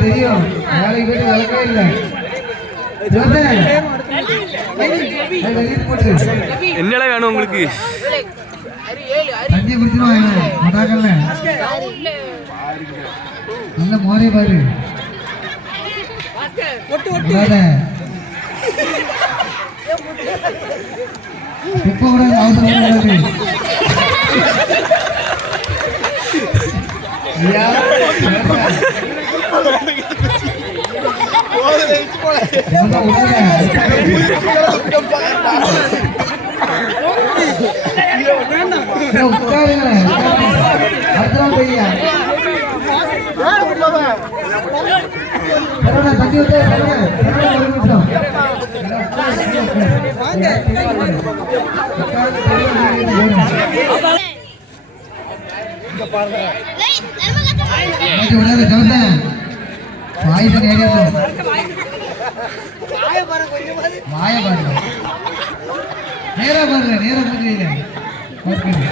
தெரியும் வேலைக்கு போயிட்டு விளக்கவே இல்லை. என்னடா வேணும் உங்களுக்கு? தண்ணி குடிச்சிருவாங்க மதாக்கல்ல நல்ல மோரே பாரு. இப்ப கூட அவசரம் தண்ணி நேரா பாருங்க நேரா புரியல கட் பண்ணு